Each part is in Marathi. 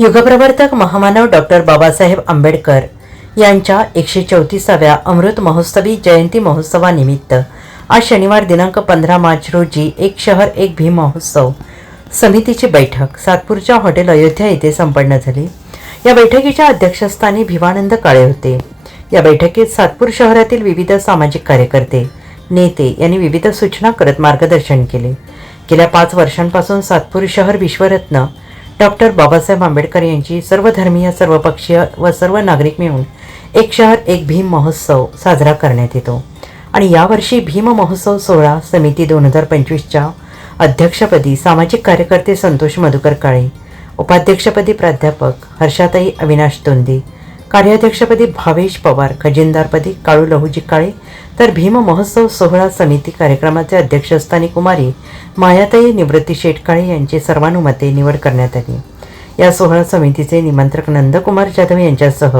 युगप्रवर्तक महामानव डॉक्टर बाबासाहेब आंबेडकर यांच्या 134व्या अमृत महोत्सवी जयंती महोत्सवानिमित्त आज शनिवार दिनांक 15 मार्च रोजी एक शहर एक भीम महोत्सव समितीची बैठक सातपूरच्या हॉटेल अयोध्या येथे संपन्न झाली। या बैठकीच्या अध्यक्षस्थानी भिवानंद काळे होते। या बैठकीत सातपूर शहरातील विविध सामाजिक कार्यकर्ते नेते यांनी विविध सूचना करत मार्गदर्शन केले। गेल्या 5 वर्षांपासून सातपूर शहर विश्वरत्न डॉक्टर बाबासाहेब आंबेडकर यांची सर्वधर्मीय सर्वपक्षीय व सर्व नागरिक मिळून एक शहर एक भीम महोत्सव साजरा करण्यात येतो आणि यावर्षी भीम महोत्सव सोहळा समिती 2025च्या अध्यक्षपदी सामाजिक कार्यकर्ते संतोष मधुकर काळे, उपाध्यक्षपदी प्राध्यापक हर्षाताई अविनाश तोंदे, कार्याध्यक्षपदी भावेश पवार, खजिनदारपदी काळू लहुजी काळे, तर भीम महोत्सव सोहळा समिती कार्यक्रमाचे अध्यक्षस्थानी कुमारी मायाताई निवृत्ती शेटकाळे यांची सर्वानुमते निवड करण्यात आली। या सोहळा समितीचे निमंत्रक नंदकुमार जाधव यांच्यासह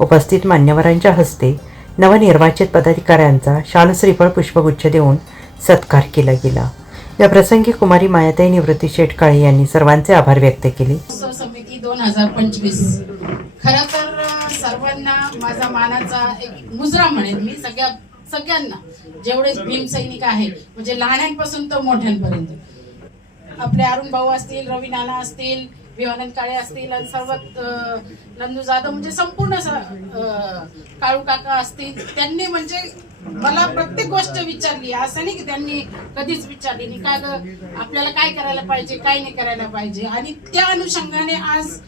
उपस्थित मान्यवरांच्या हस्ते नवनिर्वाचित पदाधिकाऱ्यांचा शाल श्रीफळ पुष्पगुच्छ देऊन सत्कार केला गेला। या प्रसंगी कुमारी मायाताई निवृत्ती शेटकाळे यांनी सर्वांचे आभार व्यक्त केले। समिती 2025 खरं तर सर्वांना माझा मानाचा एक मुजरा म्हणेन मी सगळ्यांना जेवढे भीम सैनिक आहे म्हणजे लहानांपासून तर मोठ्यांपर्यंत आपले अरुण भाऊ असतील, रवी नाना असतील, भिवानंद काळे असतील आणि सर्व नंदू जाधव म्हणजे संपूर्ण काळू काका असतील, त्यांनी म्हणजे मला प्रत्येक गोष्ट विचारली। असं नाही की त्यांनी कधीच विचारली नाही काय आपल्याला काय करायला पाहिजे काय नाही करायला पाहिजे। आणि त्या अनुषंगाने आज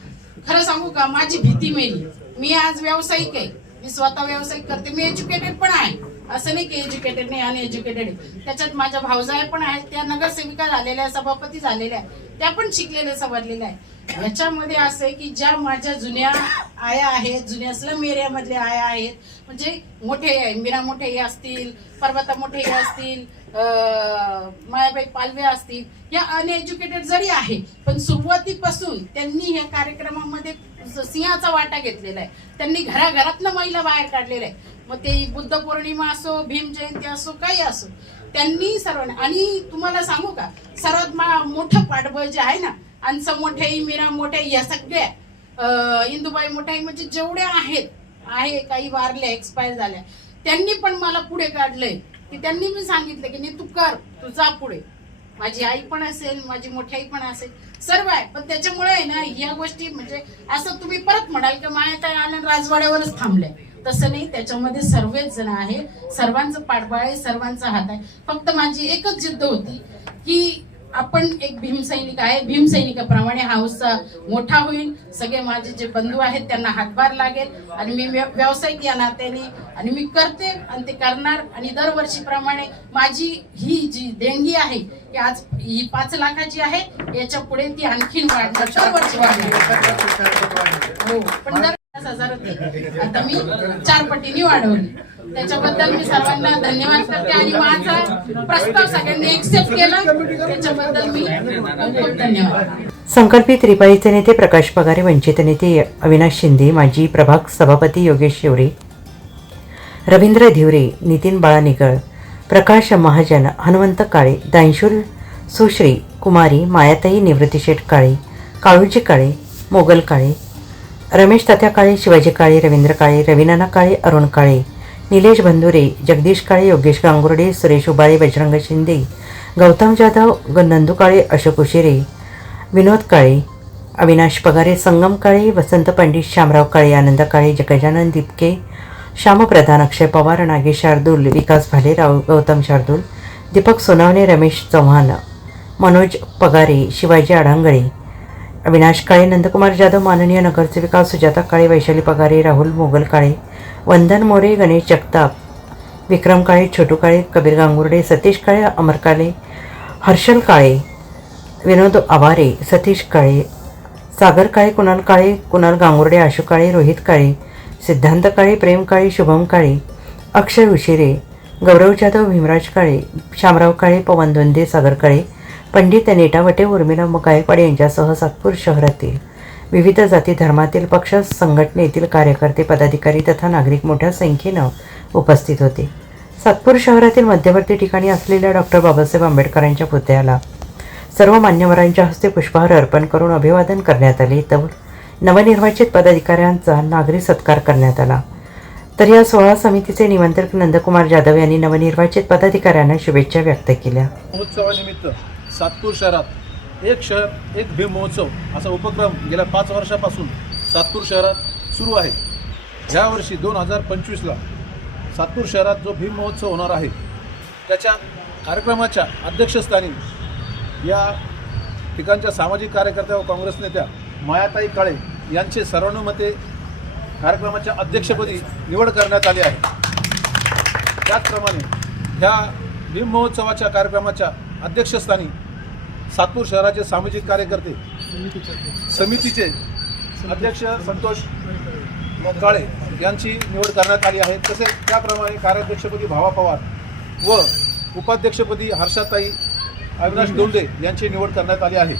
खरं सांगू का माझी भीती मेली। मी आज व्यावसायिक आहे, मी स्वतः व्यावसायिक करते, मी एज्युकेटेड पण आहे, असं नाही की एज्युकेटेड नाही आणि एज्युकेटेड। त्याच्यात माझ्या भावजाया पण आहेत, त्या नगरसेविका झालेल्या, सभापती झालेल्या, त्या पण शिकलेल्या सवरलेल्या आहे। याच्यामध्ये असं आहे की ज्या माझ्या जुन्या आया आहेत, जुन्या स्लम एरियामधल्या आया आहेत, म्हणजे मोठे मीरा मोठे असतील, पर्वता मोठे असतील, मायाबाई पालवे असतील, या अनएज्युकेटेड जरी आहे पण सुरुवातीपासून त्यांनी ह्या कार्यक्रमामध्ये सिंहाचा वाटा घेतलेला आहे। त्यांनी घराघरातनं महिला बाहेर काढलेल्या आहे। मग ते बुद्ध पौर्णिमा असो, भीम जयंती असो, काही असो, त्यांनी सर्वांना। आणि तुम्हाला सांगू का सर्वात मोठं पाठबळ जे आहे ना, अंस मोठे, मीरा मोठे, या सगळ्या इंदुबाई मोठे म्हणजे जेवढे आहे काही वारल्या, एक्सपायर झाल्या, त्यांनी पण मला पुढे काढलंय की त्यांनी मी सांगितलं की नाही तू कर, तू जा पुढे। माझी आई पण असेल, माझी मोठी आई पण असेल, सर्व आहे। पण त्याच्यामुळे आहे ना या गोष्टी म्हणजे असं तुम्ही परत म्हणाल की मायाताई आनंद राजवाड्यावरच थांबले, तसं नाही। त्याच्यामध्ये सर्वच जण आहे, सर्वांचं पाठबळ आहे, सर्वांचा हात आहे। फक्त माझी एकच जिद्द होती की आपण एक भीमसैनिक आहे, भीमसैनिकाप्रमाणे हा उत्साह मोठा होईल, सगळे माझे जे बंधू आहेत त्यांना हातभार लागेल आणि मी व्यावसायिक या नात्याने आणि मी करते आणि ते करणार। आणि दरवर्षीप्रमाणे माझी ही जी देणगी आहे की आज ही 5 लाखाची आहे, याच्या पुढे ती आणखीन वाढणार, दरवर्षी वाढणार। हो, पण 10,000 होती, आता मी 4 पटीने वाढवली। त्याच्याबद्दल मी सर्वांना धन्यवाद करते आणि माझा प्रस्ताव सगळ्यांनी एक्सेप्ट केला, त्याच्याबद्दल मी खूप धन्यवाद। संकल्पित रिपाईचे नेते प्रकाश पगारे, वंचित नेते अविनाश शिंदे, माजी प्रभाग सभापती योगेश शिवरे, रवींद्र धिवरे, नितीन बाळानिगळ, प्रकाश महाजन, हनुमंत काळे, दानशूर सुश्री, कुमारी मायाताई निवृत्ती शेठ काळे, काळूजी काळे, मोगल काळे, रमेश तात्या काळे, शिवाजी काळे, रवींद्र काळे, रवीनाना काळे, अरुण काळे, निलेश बंधुरे, जगदीश काळे, योगेश गांगुर्डे, सुरेश उबाळे, बजरंग शिंदे, गौतम जाधव, नंदू काळे, अशोक उशिरे, विनोद काळे, अविनाश पगारे, संगम काळे, वसंत पंडित, श्यामराव काळे, आनंद काळे, गजानन दीपके, श्यामप्रधान, अक्षय पवार, नागेश शार्दूल, विकास भालेराव, गौतम शार्दूल, दीपक सोनावणे, रमेश चव्हाण, मनोज पगारे, शिवाजी आढांगळे, अविनाश काळे, नंदकुमार जाधव, माननीय नगरसेविका सुजाता काळे, वैशाली पगारे, राहुल मोगल काळे, वंदन मोरे, गणेश जगताप, विक्रम काळे, छोटू काळे, कबीर गांगुर्डे, सतीश काळे, अमर काळे, हर्षल काळे, विनोद आवारे, सतीश काळे, सागर काळे, कुणाल गांगुर्डे, आशू काळे, रोहित काळे, सिद्धांत काळे, प्रेम काळे, शुभम काळे, अक्षय उशिरे, गौरव जाधव, भीमराज काळे, श्यामराव काळे, पवन दोंदे, सागर काळे, पंडित नेटावटे, उर्मिला गायकवाड यांच्यासह सातपूर शहरातील विविध जाती धर्मातील पक्ष संघटनेतील कार्यकर्ते, पदाधिकारी तथा नागरिक मोठ्या संख्येनं उपस्थित होते। सातपूर शहरातील मध्यवर्ती ठिकाणी असलेल्या डॉक्टर बाबासाहेब आंबेडकरांच्या पुतळ्याला सर्व मान्यवरांच्या हस्ते पुष्पहार अर्पण करून अभिवादन करण्यात आले। तर नवनिर्वाचित पदाधिकाऱ्यांचा नागरी सत्कार करण्यात आला. तर या सोहळा समितीचे निमंत्रक नंदकुमार जाधव यांनी नवनिर्वाचित पदाधिकाऱ्यांना शुभेच्छा व्यक्त केल्या. महोत्सवानिमित्त सातपूर शहरात एक शहर एक भीम महोत्सव असा उपक्रम गेल्या 5 वर्षापासून सातपूर शहरात सुरू आहे. यावर्षी 2025ला सातपूर शहरात जो भीम महोत्सव होणार आहे त्याच्या कार्यक्रमाच्या अध्यक्षस्थानी या ठिकाणच्या सामाजिक कार्यकर्त्या व काँग्रेस नेत्या मायाताई काळे यांचे सर्वानुमते कार्यक्रमाच्या अध्यक्षपदी निवड करण्यात आली आहे. त्याचप्रमाणे ह्या भीम महोत्सवाच्या कार्यक्रमाच्या अध्यक्षस्थानी सातपूर शहराचे सामाजिक कार्यकर्ते समितीचे अध्यक्ष संतोष काळे यांची निवड करण्यात आली आहे. तसेच त्याप्रमाणे कार्याध्यक्षपदी भावा पवार व उपाध्यक्षपदी हर्षाताई अविनाश दोंदे यांची निवड करण्यात आली आहे.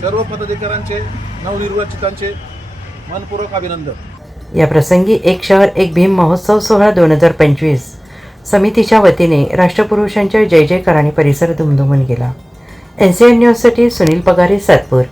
सर्व पदाधिकाऱ्यांचे नवनिर्वाचितांचे मनपूर्वक अभिनंदन. या प्रसंगी एक शहर एक भीम महोत्सव सोहळा 2025 समितीच्या वतीने राष्ट्रपुरुषांच्या जय जयकाराने परिसर दुमदुमून गेला. NCN न्यूजसाठी सुनील पगारे, सातपूर.